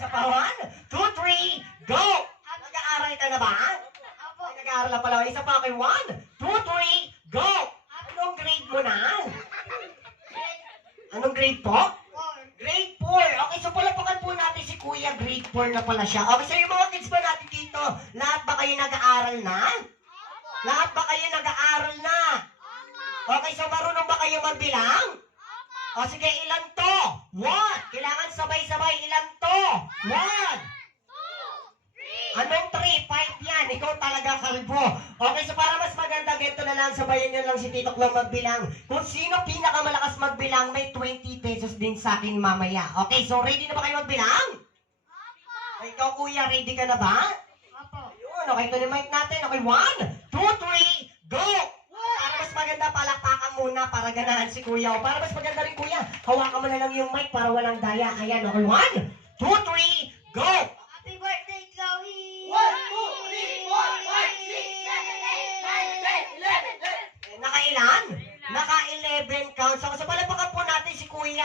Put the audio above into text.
isa pa. 1, 2, 3, go! Nag-aaral ka na ba? Opo. Ay, nag-aaral na pala. Isa pa kayo. 1, 2, 3, go! Anong grade mo na? Anong grade po? Grade 4. Okay, so palapakan po natin si Kuya. Grade 4 na pala siya. Okay, so yung mga kids ba natin dito, lahat ba kayo nag-aaral na? Lahat ba kayo nag-aaral na? Okay, so marunong ba kayo magbilang? O sige, ilan to? 1. Kailangan sabay-sabay. Ilan to? 1. Anong 3? 5 yan. Ikaw talaga kalbo. Okay, so para mas maganda, ganito na lang, sabayan nyo lang si Tito Clown magbilang. Kung sino pinakamalakas magbilang, may 20 pesos din sa akin mamaya. Okay, so ready na ba kayo magbilang? Ikaw, Kuya, ready ka na ba? Opo. Yun, okay, ito yung mic natin. Okay, 1, 2, 3, go! Para mas maganda, palakpakan muna para ganahan si Kuya. O para mas maganda rin, Kuya, hawakan mo na lang yung mic para walang daya. Ayan, okay, 1, 2, 3, go! Happy birthday, Chloe! 1, 2, 3, 4, 5, 6, 7, 8, 9, 10, 11. Nakailan? Naka-11 counts. Ako sa pala